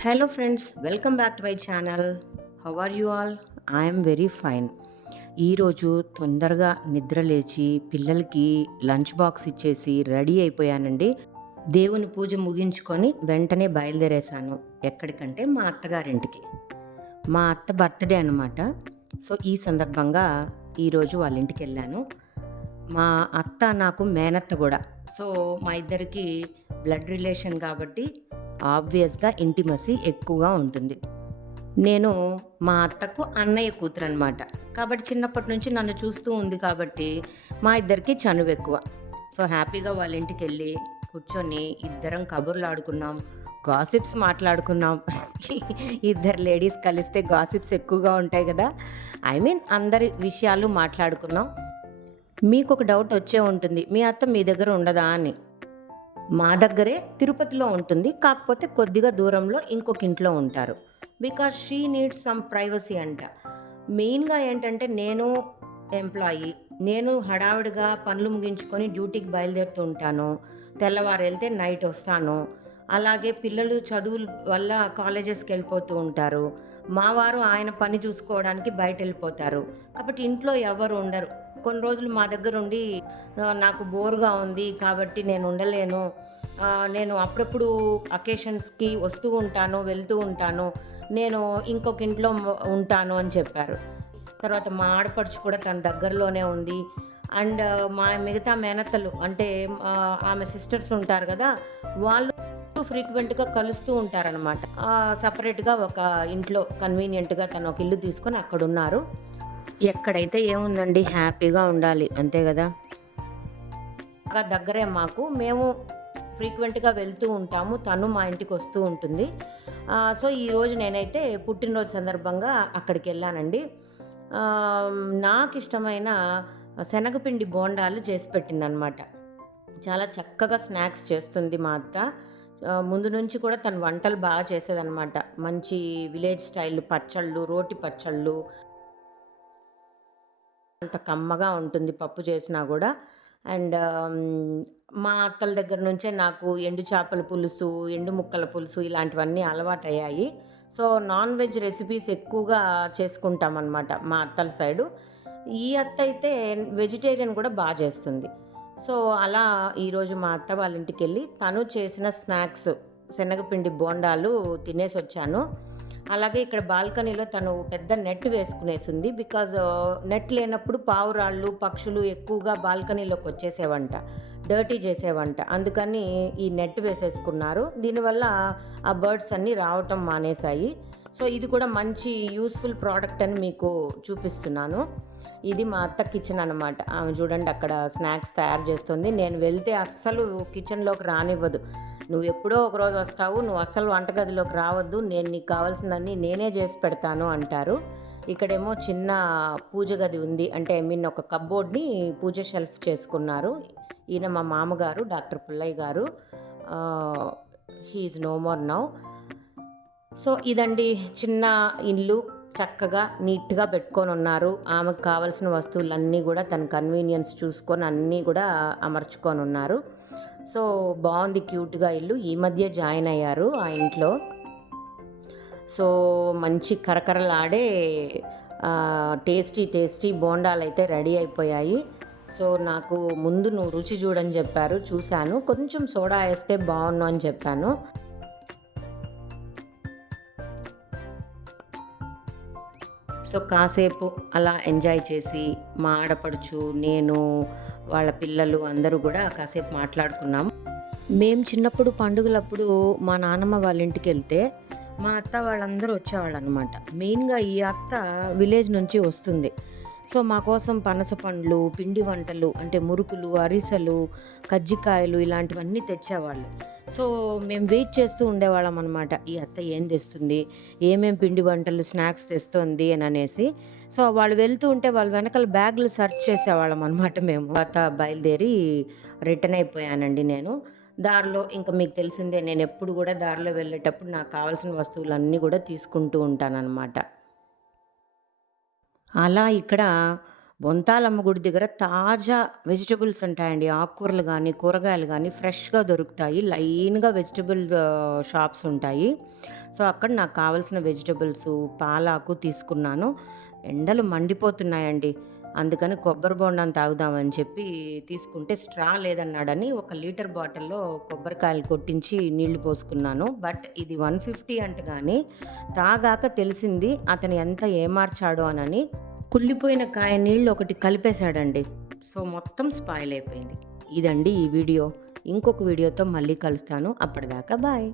Hello friends welcome back to my channel how are you all I'm very fine ఈరోజు తొందరగా నిద్ర లేచి పిల్లలకి లంచ్ బాక్స్ ఇచ్చేసి రెడీ అయిపోయానండి. దేవుని పూజ ముగించుకొని వెంటనే బయలుదేరేశాను. ఎక్కడికంటే మా అత్తగారింటికి. మా అత్త బర్త్డే అనమాట సో ఈ సందర్భంగా ఈరోజు వాళ్ళ ఇంటికి వెళ్ళాను. మా అత్త నాకు మేనత్త కూడా. సో మా ఇద్దరికి బ్లడ్ రిలేషన్ కాబట్టి ఆబ్వియస్గా ఇంటిమసీ ఎక్కువగా ఉంటుంది. నేను మా అత్తకు అన్నయ్య కూతురు అనమాట కాబట్టి చిన్నప్పటి నుంచి నన్ను చూస్తూ ఉంది కాబట్టి మా ఇద్దరికి చనువు ఎక్కువ. సో హ్యాపీగా వాళ్ళ ఇంటికి వెళ్ళి కూర్చొని ఇద్దరం కబుర్లు ఆడుకున్నాం గాసిప్స్ మాట్లాడుకున్నాం. ఇద్దరు లేడీస్ కలిస్తే గాసిప్స్ ఎక్కువగా ఉంటాయి కదా. ఐ మీన్ అందరి విషయాలు మాట్లాడుకున్నాం. మీకు ఒక డౌట్ వచ్చే ఉంటుంది మీ అత్త మీ దగ్గర ఉండదా అని. మా దగ్గరే తిరుపతిలో ఉంటుంది. కాకపోతే కొద్దిగా దూరంలో ఇంకొక ఇంట్లో ఉంటారు. Because she needs some privacy అంట. మెయిన్గా ఏంటంటే నేను ఎంప్లాయీ నేను హడావిడిగా పనులు ముగించుకొని డ్యూటీకి బయలుదేరుతూ ఉంటాను. తెల్లవారు వెళ్తే నైట్ వస్తాను. అలాగే పిల్లలు చదువుల వల్ల కాలేజెస్కి వెళ్ళిపోతూ ఉంటారు. మా వారు ఆయన పని చూసుకోవడానికి బయట వెళ్ళిపోతారు. కాబట్టి ఇంట్లో ఎవరు ఉండరు. కొన్ని రోజులు మా దగ్గర ఉండి నాకు బోర్గా ఉంది కాబట్టి నేను ఉండలేను. నేను అప్పుడప్పుడు అకేషన్స్కి వస్తూ ఉంటాను వెళ్తూ ఉంటాను. నేను ఇంకొక ఇంట్లో ఉంటాను అని చెప్పారు. తర్వాత మా ఆడపడుచు కూడా తన దగ్గరలోనే ఉంది. అండ్ మా మిగతా మేనత్తలు అంటే ఆమె సిస్టర్స్ ఉంటారు కదా వాళ్ళు ఫ్రీక్వెంట్గా కలుస్తూ ఉంటారనమాట సపరేట్గా ఒక ఇంట్లో కన్వీనియంట్గా తను ఒక ఇల్లు తీసుకొని అక్కడ ఉన్నారు ఎక్కడైతే ఏముందండి హ్యాపీగా ఉండాలి అంతే కదా? బాగా దగ్గరే మాకు. మేము ఫ్రీక్వెంట్గా వెళ్తూ ఉంటాము. తను మా ఇంటికి వస్తూ ఉంటుంది. సో ఈరోజు నేనైతే పుట్టినరోజు సందర్భంగా అక్కడికి వెళ్ళానండి. నాకు ఇష్టమైన శనగపిండి బోండాలు చేసి పెట్టిందనమాట. చాలా చక్కగా స్నాక్స్ చేస్తుంది మా అత్త. ముందు నుంచి కూడా తను వంటలు బాగా చేసేదనమాట. మంచి విలేజ్ స్టైల్ పచ్చళ్ళు రోటి పచ్చళ్ళు అంత కమ్మగా ఉంటుంది పప్పు చేసినా కూడా. అండ్ మా అత్తల దగ్గర నుంచే నాకు ఎండు చేపల పులుసు ఎండు ముక్కల పులుసు ఇలాంటివన్నీ అలవాటయ్యాయి. సో నాన్ వెజ్ రెసిపీస్ ఎక్కువగా చేసుకుంటాం అనమాట మా అత్తల సైడు. ఈ అత్త అయితే వెజిటేరియన్ కూడా బాగా చేస్తుంది. సో అలా ఈరోజు మా అత్త వాళ్ళ ఇంటికి వెళ్ళి తను చేసిన స్నాక్స్ శనగపిండి బోండాలు తినేసి వచ్చాను అలాగే ఇక్కడ బాల్కనీలో తను పెద్ద నెట్ వేసుకునేసింది బికాజ్ uh, నెట్ లేనప్పుడు పావురాళ్ళు పక్షులు ఎక్కువగా బాల్కనీలోకి వచ్చేసేవంట డర్టీ చేసేవంట. అందుకని ఈ నెట్ వేసేసుకున్నారు. దీనివల్ల ఆ బర్డ్స్ అన్నీ రావటం మానేశాయి. సో ఇది కూడా మంచి యూస్ఫుల్ ప్రోడక్ట్ అని మీకు చూపిస్తున్నాను. ఇది మా అత్త కిచెన్ అనమాట ఆమె చూడండి అక్కడ స్నాక్స్ తయారు చేస్తుంది. నేను వెళ్తే అస్సలు కిచెన్లోకి రానివ్వదు. నువ్వు ఎప్పుడో ఒక రోజు వస్తావు నువ్వు అసలు వంటగదిలోకి రావద్దు నేను నీకు కావాల్సిందన్నీ నేనే చేసి పెడతాను అంటారు. ఇక్కడేమో చిన్న పూజ గది ఉంది. అంటే ఐ మీన్ ఒక కబ్బోర్డ్ని పూజ షెల్ఫ్ చేసుకున్నారు. ఈయన మా మామగారు డాక్టర్ పుల్లయ్య గారు. He is no more now. So ఇదండి చిన్న ఇల్లు. చక్కగా నీట్గా పెట్టుకొని ఉన్నారు ఆమెకు కావాల్సిన వస్తువులన్నీ కూడా తన కన్వీనియన్స్ చూసుకొని అన్నీ కూడా అమర్చుకొని ఉన్నారు సో బాగుంది క్యూట్గా ఇల్లు. ఈ మధ్య జాయిన్ అయ్యారు ఆ ఇంట్లో. సో మంచి కరకరలాడే టేస్టీ టేస్టీ బోండాలు అయితే రెడీ అయిపోయాయి. సో నాకు ముందు నువ్వు రుచి చూడని చెప్పారు చూశాను. కొంచెం సోడా వేస్తే బాగుండు అని చెప్పాను. సో కాసేపు అలా ఎంజాయ్ చేసి మా ఆడపడుచు నేను వాళ్ళ పిల్లలు అందరూ కూడా కాసేపు మాట్లాడుకున్నాం మేము చిన్నప్పుడు పండుగలప్పుడు మా నాన్నమ్మ వాళ్ళ ఇంటికి వెళ్తే మా అత్త వాళ్ళందరూ వచ్చేవాళ్ళు అనమాట మెయిన్గా ఈ అత్త విలేజ్ నుంచి వస్తుంది. సో మా కోసం పనస పండ్లు పిండి వంటలు అంటే మురుకులు అరిసెలు కజ్జికాయలు ఇలాంటివన్నీ తెచ్చేవాళ్ళు. సో మేము వెయిట్ చేస్తూ ఉండేవాళ్ళం అనమాట ఈ అత్త ఏం తెస్తుంది? ఏమేం పిండి వంటలు స్నాక్స్ తెస్తుంది? అని అనేసి. సో వాళ్ళు వెళ్తూ ఉంటే వాళ్ళ వెనకాల బ్యాగులు సెర్చ్ చేసేవాళ్ళం అనమాట మేము. తర్వాత బయలుదేరి రిటర్న్ అయిపోయానండి నేను. దారిలో ఇంకా మీకు తెలిసిందే నేను ఎప్పుడు కూడా దారిలో వెళ్ళేటప్పుడు నాకు కావాల్సిన వస్తువులన్నీ కూడా తీసుకుంటూ ఉంటానన్నమాట. అలా ఇక్కడ బొంతాలమ్మ గుడి దగ్గర తాజా వెజిటబుల్స్ ఉంటాయండి. ఆకుకూరలు కానీ కూరగాయలు కానీ ఫ్రెష్గా దొరుకుతాయి. లైన్గా వెజిటబుల్ షాప్స్ ఉంటాయి. సో అక్కడ నాకు కావలసిన వెజిటబుల్స్ పాలాకు తీసుకున్నాను. ఎండలు మండిపోతున్నాయండి. అందుకని కొబ్బరి బోండాన్ని తాగుదామని చెప్పి తీసుకుంటే స్ట్రా లేదన్నాడని ఒక లీటర్ బాటిల్లో కొబ్బరికాయలు కొట్టించి నీళ్ళు పోసుకున్నాను. బట్ ఇది వన్ ఫిఫ్టీ అంట కానీ తాగాక తెలిసింది అతను ఎంత ఏమార్చాడో అనని కుళ్ళిపోయిన కాయ నీళ్ళు ఒకటి కలిపేశాడండి. సో మొత్తం స్పాయిల్ అయిపోయింది. ఇదండి ఈ వీడియో. ఇంకొక వీడియోతో మళ్ళీ కలుస్తాను. అప్పటిదాకా బాయ్.